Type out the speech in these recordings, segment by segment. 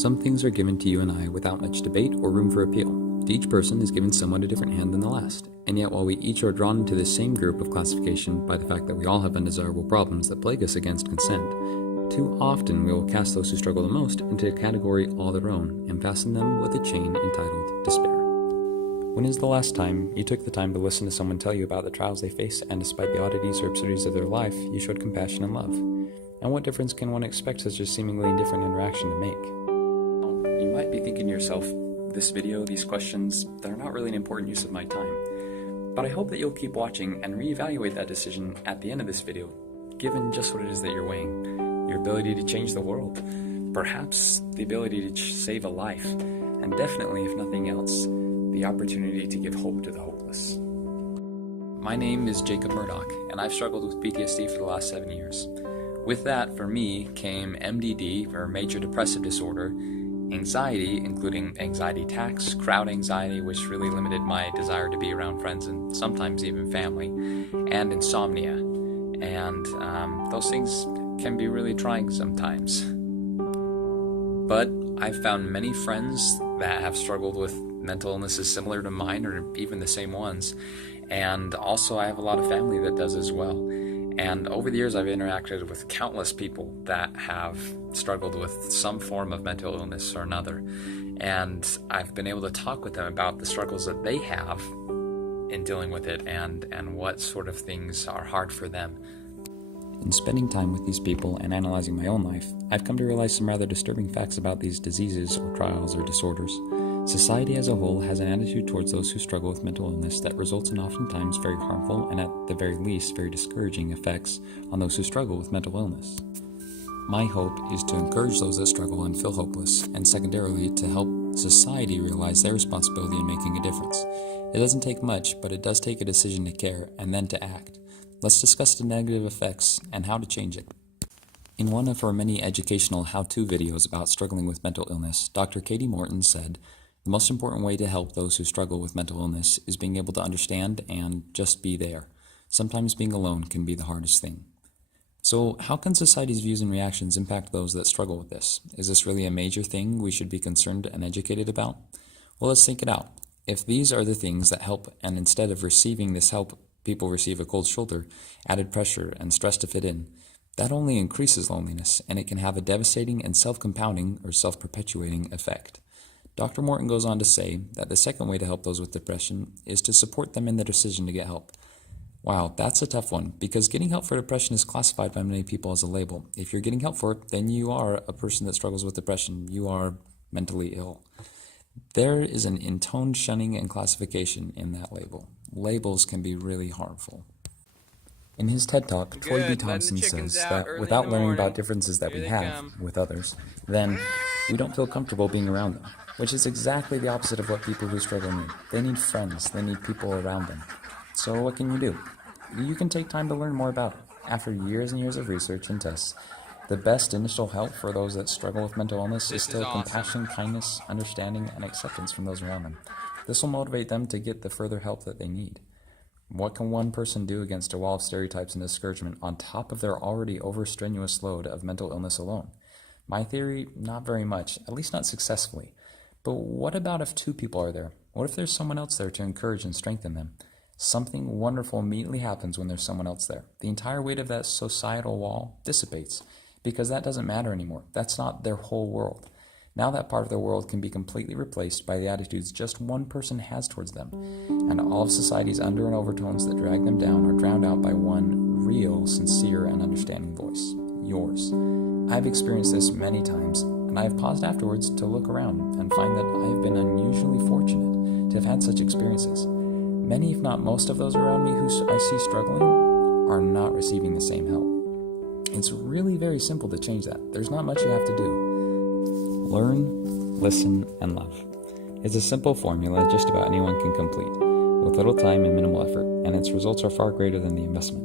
Some things are given to you and I without much debate or room for appeal. Each person is given somewhat a different hand than the last, and yet while we each are drawn into this same group of classification by the fact that we all have undesirable problems that plague us against consent, too often we will cast those who struggle the most into a category all their own and fasten them with a chain entitled despair. When is the last time you took the time to listen to someone tell you about the trials they face, and despite the oddities or absurdities of their life, you showed compassion and love? And what difference can one expect such a seemingly indifferent interaction to make? You might be thinking to yourself, this video, these questions, they're not really an important use of my time. But I hope that you'll keep watching and reevaluate that decision at the end of this video, given just what it is that you're weighing. Your ability to change the world, perhaps the ability to save a life, and definitely, if nothing else, the opportunity to give hope to the hopeless. My name is Jacob Murdoch, and I've struggled with PTSD for the last 7 years. With that, for me, came MDD, or major depressive disorder, anxiety, including anxiety attacks, crowd anxiety, which really limited my desire to be around friends and sometimes even family, and insomnia. And those things can be really trying sometimes. But I've found many friends that have struggled with mental illnesses similar to mine, or even the same ones, and also I have a lot of family that does as well. And over the years I've interacted with countless people that have struggled with some form of mental illness or another, and I've been able to talk with them about the struggles that they have in dealing with it and what sort of things are hard for them. In spending time with these people and analyzing my own life, I've come to realize some rather disturbing facts about these diseases or trials or disorders. Society as a whole has an attitude towards those who struggle with mental illness that results in oftentimes very harmful and at the very least very discouraging effects on those who struggle with mental illness. My hope is to encourage those that struggle and feel hopeless, and secondarily to help society realize their responsibility in making a difference. It doesn't take much, but it does take a decision to care and then to act. Let's discuss the negative effects and how to change it. In one of her many educational how-to videos about struggling with mental illness, Dr. Katie Morton said, "The most important way to help those who struggle with mental illness is being able to understand and just be there. Sometimes being alone can be the hardest thing." So how can society's views and reactions impact those that struggle with this? Is this really a major thing we should be concerned and educated about? Well, let's think it out. If these are the things that help, and instead of receiving this help, people receive a cold shoulder, added pressure, and stress to fit in, that only increases loneliness, and it can have a devastating and self-compounding or self-perpetuating effect. Dr. Morton goes on to say that the second way to help those with depression is to support them in their decision to get help. Wow, that's a tough one, because getting help for depression is classified by many people as a label. If you're getting help for it, then you are a person that struggles with depression. You are mentally ill. There is an intoned shunning and classification in that label. Labels can be really harmful. In his TED Talk, Troy B. Thompson says that without learning about differences that we have with others, then we don't feel comfortable being around them, which is exactly the opposite of what people who struggle need. They need friends. They need people around them. So what can you do? You can take time to learn more about it. After years and years of research and tests, the best initial help for those that struggle with mental illness is still compassion, kindness, understanding, and acceptance from those around them. This will motivate them to get the further help that they need. What can one person do against a wall of stereotypes and discouragement on top of their already overstrenuous load of mental illness alone? My theory, not very much, at least not successfully. But what about if two people are there? What if there's someone else there to encourage and strengthen them? Something wonderful immediately happens when there's someone else there. The entire weight of that societal wall dissipates, because that doesn't matter anymore. That's not their whole world. Now that part of their world can be completely replaced by the attitudes just one person has towards them, and all of society's under and overtones that drag them down are drowned out by one real, sincere, and understanding voice, yours. I've experienced this many times, and I have paused afterwards to look around and find that I have been unusually fortunate to have had such experiences. Many, if not most of those around me who I see struggling are not receiving the same help. It's really very simple to change that. There's not much you have to do. Learn, listen, and love. It's a simple formula just about anyone can complete, with little time and minimal effort, and its results are far greater than the investment.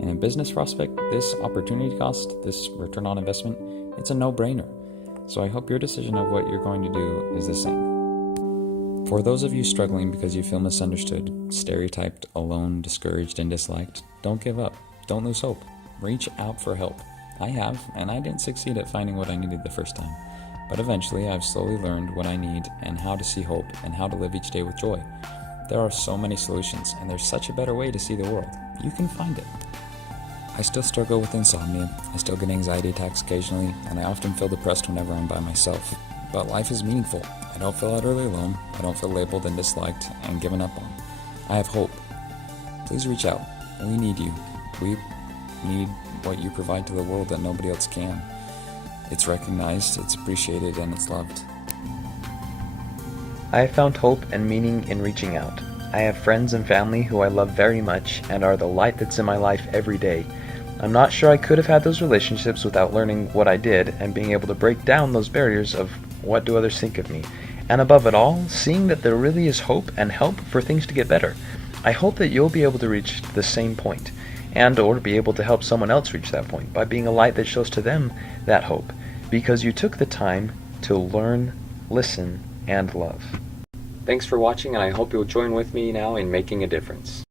In a business prospect, this opportunity cost, this return on investment, it's a no-brainer. So I hope your decision of what you're going to do is the same. For those of you struggling because you feel misunderstood, stereotyped, alone, discouraged, and disliked, don't give up. Don't lose hope. Reach out for help. I have, and I didn't succeed at finding what I needed the first time. But eventually, I've slowly learned what I need and how to see hope and how to live each day with joy. There are so many solutions, and there's such a better way to see the world. You can find it. I still struggle with insomnia, I still get anxiety attacks occasionally, and I often feel depressed whenever I'm by myself. But life is meaningful. I don't feel utterly alone, I don't feel labeled and disliked and given up on. I have hope. Please reach out. We need you. We need what you provide to the world that nobody else can. It's recognized, it's appreciated, and it's loved. I have found hope and meaning in reaching out. I have friends and family who I love very much and are the light that's in my life every day. I'm not sure I could have had those relationships without learning what I did and being able to break down those barriers of what do others think of me. And above it all, seeing that there really is hope and help for things to get better. I hope that you'll be able to reach the same point and or be able to help someone else reach that point by being a light that shows to them that hope because you took the time to learn, listen, and love. Thanks for watching, and I hope you'll join with me now in making a difference.